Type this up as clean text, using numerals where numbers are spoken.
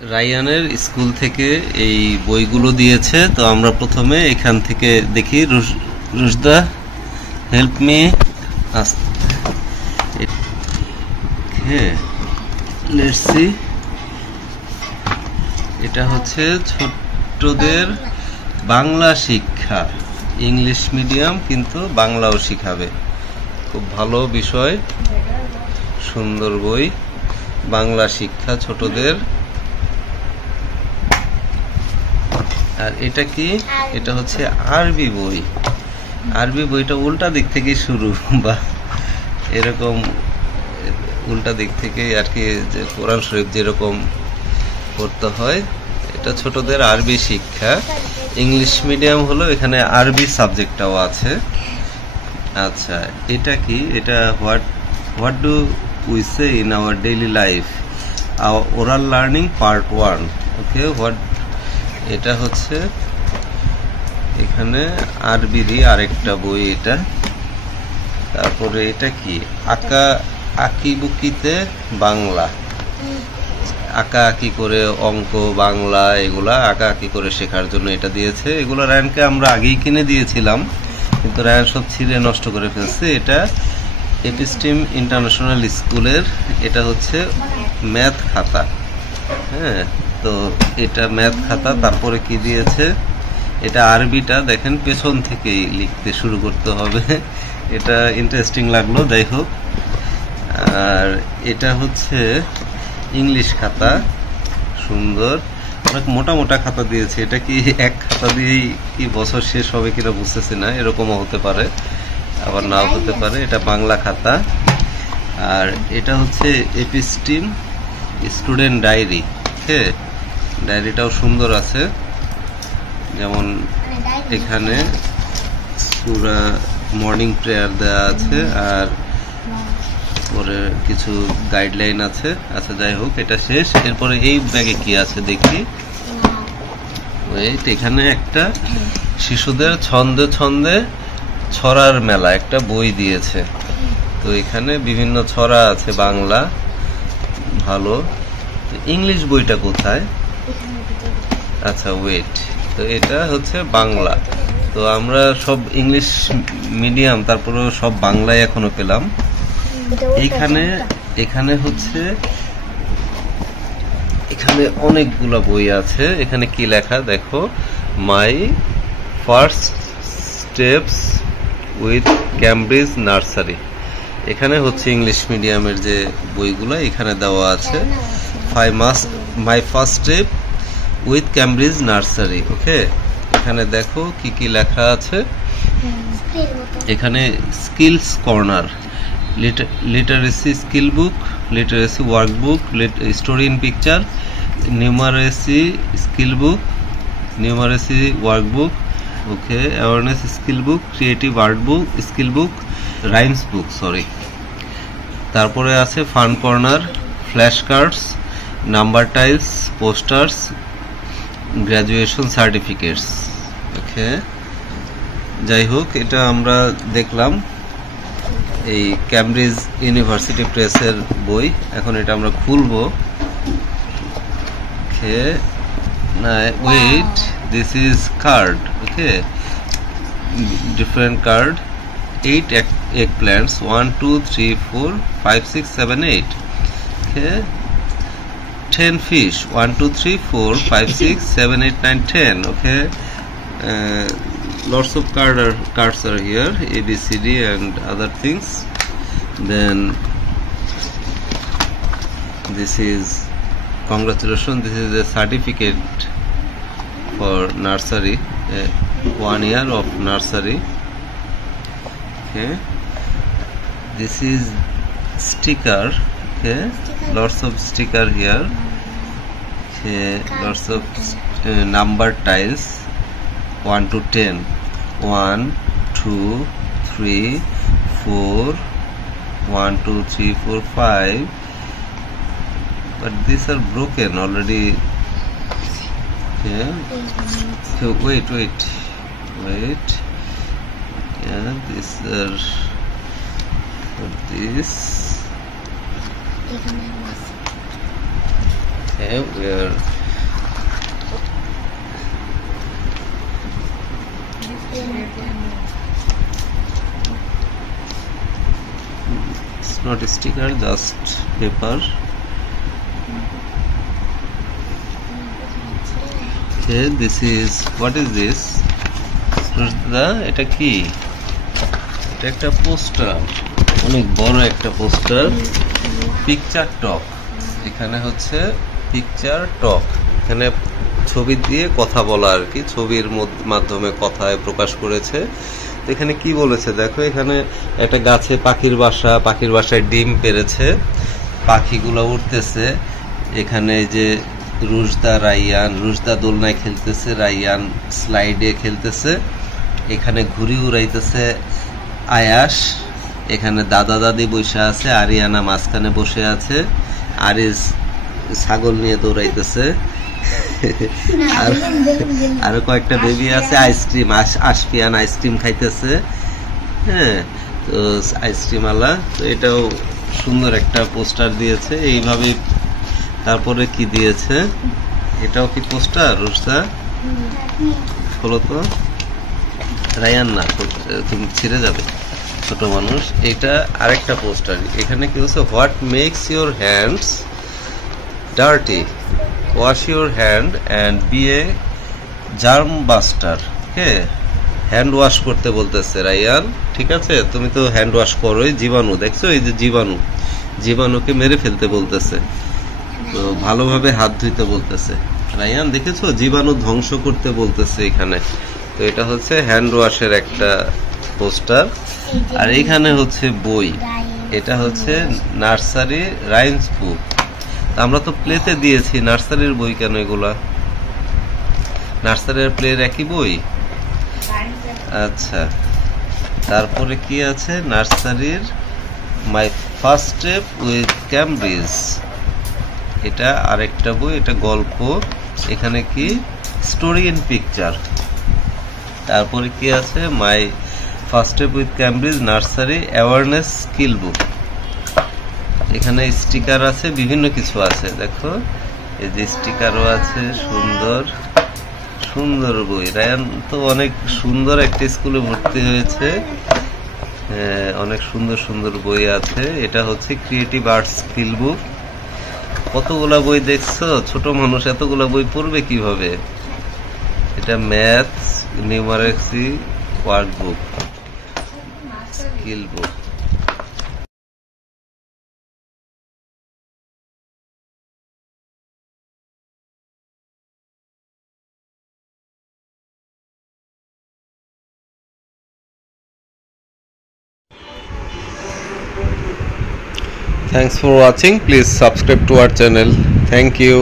রায়ানের স্কুল থেকে এই বইগুলো দিয়েছে, তো আমরা প্রথমে এখান থেকে দেখি। Rushda, help me. Let's see. এটা হচ্ছে ছোটদের বাংলা শিক্ষা, ইংলিশ মিডিয়াম কিন্তু বাংলাও শিখাবে। খুব ভালো বিষয়, সুন্দর বই, বাংলা শিক্ষা ছোটদের। আর এটা কি? এটা হচ্ছে আরবি বই। আরবি বইটা উল্টা দিক থেকে শুরু, বা এরকম উল্টা দিক থেকে আর কি, যে কোরআন শরীফ যেরকম পড়তে হয়, এটা ছোটদের আরবি শিক্ষা। ইংলিশ মিডিয়াম হলো, এখানে আরবি সাবজেক্টটাও আছে। আচ্ছা, এটা কি? এটা what do we say in our daily life, oral learning part 1। ওকে, এটা হচ্ছে এখানে আরবিরই আরেকটা বই এটা। তারপরে এটা কি? আঁকিবুকিতে বাংলা, আঁকা আঁকি করে অঙ্ক, বাংলা, এগুলা আঁকা আঁকি করে শেখার জন্য এটা দিয়েছে। এগুলো রায়ানকে আমরা আগেই কিনে দিয়েছিলাম, কিন্তু রায়ান সব ছিঁড়ে নষ্ট করে ফেলছে। এটা এপিস্টিম ইন্টারন্যাশনাল স্কুলের, এটা হচ্ছে ম্যাথ খাতা। হ্যাঁ, তো এটা ম্যাথ খাতা। তারপরে কি দিয়েছে? এটা আরবিটা দেখেন, পেছন থেকেই লিখতে শুরু করতে হবে। এটা ইন্টারেস্টিং লাগলো, যাই হোক। আর এটা হচ্ছে ইংলিশ খাতা, সুন্দর। অনেক মোটা মোটা খাতা দিয়েছে। এটা কি এক খাতা দিয়েই কি বছর শেষ হবে কিনা বুঝতেছি না, এরকমও হতে পারে, আবার নাও হতে পারে। এটা বাংলা খাতা। আর এটা হচ্ছে এপিস্টিম স্টুডেন্ট ডায়েরি। হ্যাঁ, ডায়েরিটাও সুন্দর আছে। যেমন এখানে সূরা মর্নিং প্রেয়ার দেওয়া আছে, আর পরে কিছু গাইডলাইন আছে। আচ্ছা, যাই হোক, এটা শেষ। এরপরে এই ব্যাগে কি আছে দেখি। এখানে একটা শিশুদের ছন্দে ছন্দে ছড়ার মেলা একটা বই দিয়েছে। তো এখানে বিভিন্ন ছড়া আছে বাংলা, ভালো। ইংলিশ বইটা কোথায়? আচ্ছা, ওয়েট। তো এটা হচ্ছে বাংলা। তো আমরা সব ইংলিশ মিডিয়াম, তারপরে সব বাংলায় এখনো পেলাম। এখানে হচ্ছে, এখানে অনেকগুলা বই আছে। এখানে কি লেখা দেখো, my first steps with Cambridge nursery. এখানে হচ্ছে ইংলিশ মিডিয়ামের যে বইগুলো এখানে দেওয়া আছে। My first step with Cambridge nursery. Okay, এখানে দেখো কি কি লেখা আছে। এখানে skills corner, literacy skill book, literacy workbook, story in picture, numeracy skill book, numeracy workbook, okay, awareness skill book, creative art book, skill book, rhymes book, sorry. তারপরে আছে fun corner, flash cards, number tiles, posters, graduation certificates. ওকে, যাই হোক, এটা আমরা দেখলাম এই Cambridge university প্রেসের বই। এখন এটা আমরা খুলবো। ওকে, না wait, this is card. Okay, different card, 8 eggplants, 1 2 3 4 5 6 7 8. Okay, 10 fish, 1 2 3 4 5 6 7 8 9 10. Okay, lots of cards are here, A B C D and other things. Then this is, congratulations, this is a certificate for nursery, 1 year of nursery. Okay, this is sticker. Okay, lots of sticker here. Okay, lots of number tiles, 1 to 10, 1 2 3 4 1 2 3 4 5, but these are broken already. Okay, so wait, yeah, these are for this. Okay, where it's not a sticker, just paper. Okay, this is, what is this? এটা কি? এটা একটা poster, অনেক বড় একটা poster. Picture টক, এখানে হচ্ছে picture টক, এখানে ছবি দিয়ে কথা বলা আর কি, ছবির মাধ্যমে কথায় প্রকাশ করেছে। এখানে কি বলেছে দেখো, এখানে একটা গাছে পাখির বাসা, পাখির বাসায় ডিম পেড়েছে, পাখিগুলো উঠতেছে। এখানে যে রুশদা দোলনায় খেলতেছে, রাইয়ান স্লাইডে খেলতেছে, এখানে ঘুড়ি উড়াইতেছে আয়াস, এখানে দাদা দাদি বসে আছে, আরিয়ানা মাঝখানে বসে আছে, আরিস ছাগল নিয়ে দৌড়াইতেছে, আরো কয়েকটা বেবি আছে, আইসক্রিম, আশপিয়ান আইসক্রিম খাইতেছে। হ্যাঁ, তো আইসক্রিম আলা। তো এটাও সুন্দর একটা পোস্টার দিয়েছে এইভাবে। তারপরে কি দিয়েছে, এটাও কি পোস্টার? রুশদা খোলো তো, রায়ান না, তুমি ছিঁড়ে যাবে, ছোট মানুষ। এটা আরেকটা পোস্টার। এখানে কি হচ্ছে, what makes your hands dirty, wash your hand and be a germ buster. Okay, hand wash করতে বলতেছে রায়ান, ঠিক আছে? তুমি তো হ্যান্ড ওয়াশ করোই, জীবাণু দেখছো, এই যে জীবাণুকে মেরে ফেলতে বলতেছে, তো ভালোভাবে হাত ধুইতে বলতেছে। রায়ান দেখেছো, জীবাণু ধ্বংস করতে বলতেছে এখানে। তো এটা হচ্ছে হ্যান্ড ওয়াশের একটা পোস্টার। আর এখানে হচ্ছে বই, এটা হচ্ছে নার্সারি রাইমস বুক। আমরা তো প্লেতে দিয়েছি, নার্সারির বই কেন এগুলা? নার্সারি আর প্লের একই বই? আচ্ছা, তারপরে কি আছে, নার্সারির মাই ফার্স্ট স্টেপ উইথ ক্যামব্রিজ, এটা আরেকটা বই, এটা গল্প। এখানে কি, স্টোরি ইন পিকচার। তারপরে কি আছে, my first step with Cambridge nursery awareness skill book. এখানে স্টিকার আছে, বিভিন্ন কিছু আছে, দেখো এই যে স্টিকারও আছে, সুন্দর সুন্দর বই। রায়ান তো অনেক সুন্দর একটা স্কুলে ভর্তি হয়েছে, অনেক সুন্দর সুন্দর বই আছে। এটা হচ্ছে ক্রিয়েটিভ আর্টস স্কিল বুক। কতগুলা বই দেখছো, ছোট মানুষ এতগুলা বই পড়বে কিভাবে? এটা maths numeracy workbook skill book. Thanks for watching. Please subscribe to our channel. Thank you.